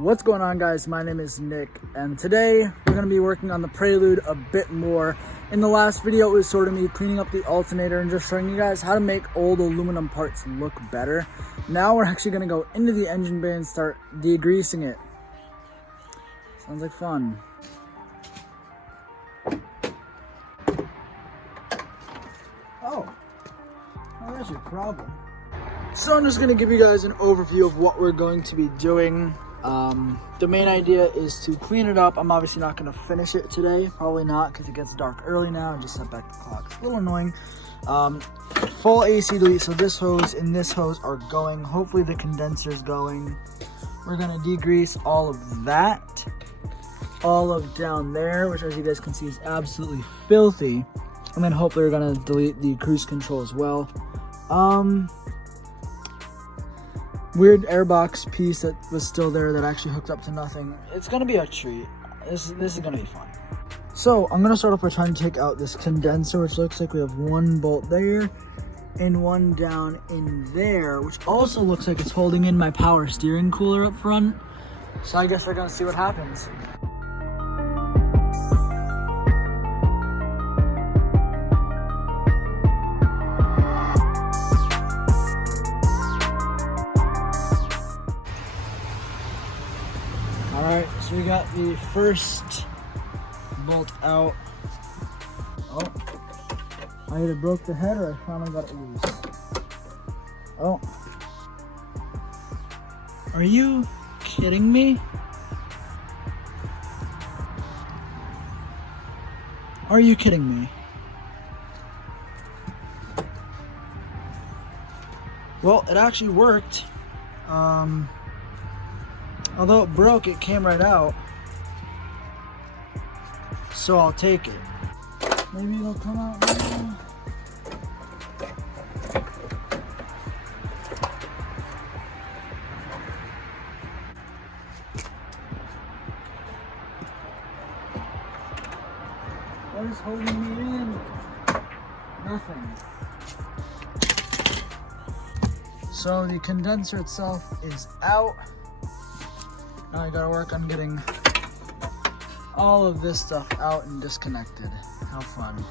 What's going on, guys? My name is Nick, and today we're going to be working on the Prelude a bit more. In the last video, it was sort of me cleaning up the alternator and just showing you guys how to make old aluminum parts look better. Now we're actually going to go into the engine bay and start degreasing it. Sounds like fun. Oh, that's your problem. So I'm just going to give you guys an overview of what we're going to be doing. The main idea is to clean it up. I'm obviously not going to finish it today. Probably not, because it gets dark early now. I just set back the clock. It's a little annoying. Full AC delete. So this hose and this hose are going. Hopefully the condenser's going. We're going to degrease all of that. All of down there, which as you guys can see is absolutely filthy. And then hopefully we're going to delete the cruise control as well. Weird airbox piece that was still there that actually hooked up to nothing. It's gonna be a treat. This is gonna be fun. So I'm gonna start off by trying to take out this condenser, which looks like we have one bolt there and one down in there, which also looks like it's holding in my power steering cooler up front. So I guess we're gonna see what happens. Alright, so we got the first bolt out. Oh, I either broke the head or I finally got it loose. Oh. Are you kidding me? Are you kidding me? Well, it actually worked. Although it broke, it came right out. So I'll take it. Maybe it'll come out now. What is holding me in? Nothing. So the condenser itself is out. Now I gotta work on getting all of this stuff out and disconnected. How fun.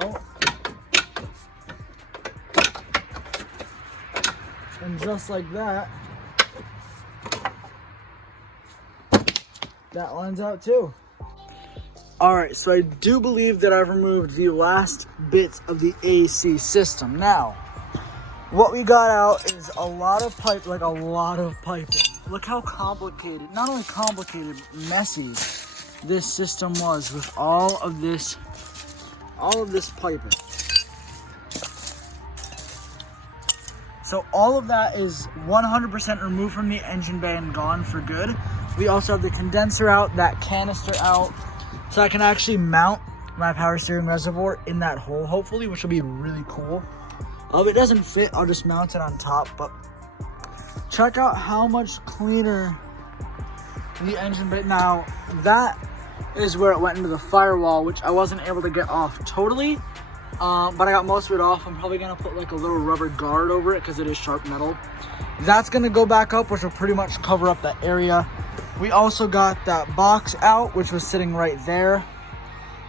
Oh. And just like that, that lines out too. Alright, so I do believe that I've removed the last bits of the AC system. Now, what we got out is a lot of pipe, like a lot of piping. Look how complicated, not only complicated, messy this system was with all of this piping. So all of that is 100% removed from the engine bay and gone for good. We also have the condenser out, that canister out, so I can actually mount my power steering reservoir in that hole, hopefully, which will be really cool. If it doesn't fit, I'll just mount it on top, but check out how much cleaner the engine bay. Now, that is where it went into the firewall, which I wasn't able to get off totally, but I got most of it off. I'm probably gonna put like a little rubber guard over it because it is sharp metal. That's gonna go back up, which will pretty much cover up that area. We also got that box out, which was sitting right there.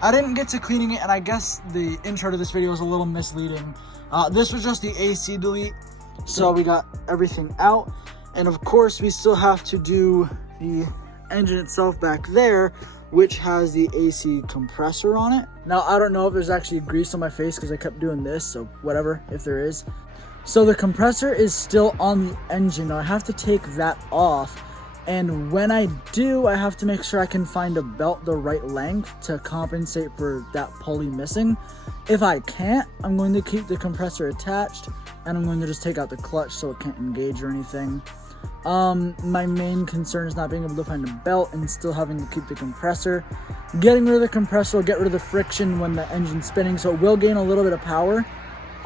I didn't get to cleaning it, and I guess the intro to this video was a little misleading. This was just the AC delete, so we got everything out. And of course, we still have to do the engine itself back there, which has the AC compressor on it. Now, I don't know if there's actually grease on my face because I kept doing this, so whatever, if there is. So the compressor is still on the engine. Now, I have to take that off. And when I do, I have to make sure I can find a belt the right length to compensate for that pulley missing. If I can't, I'm going to keep the compressor attached, and I'm going to just take out the clutch so it can't engage or anything. My main concern is not being able to find a belt and still having to keep the compressor. Getting rid of the compressor will get rid of the friction when the engine's spinning, so it will gain a little bit of power.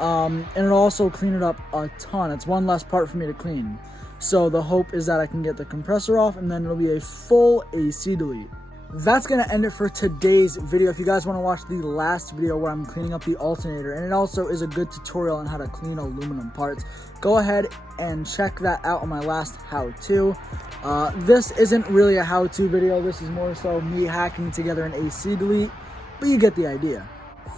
And it'll also clean it up a ton. It's one less part for me to clean. So the hope is that I can get the compressor off and then it'll be a full AC delete. That's gonna end it for today's video. If you guys want to watch the last video where I'm cleaning up the alternator, and it also is a good tutorial on how to clean aluminum parts, go ahead and check that out on my last how-to. This isn't really a how-to video. This is more so me hacking together an AC delete, but you get the idea.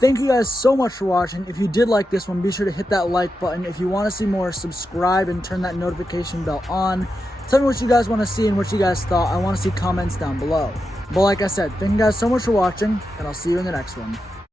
Thank you guys so much for watching. If you did like this one, be sure to hit that like button. If you want to see more, subscribe and turn that notification bell on. Tell me what you guys want to see and what you guys thought. I want to see comments down below. But like I said, thank you guys so much for watching, and I'll see you in the next one.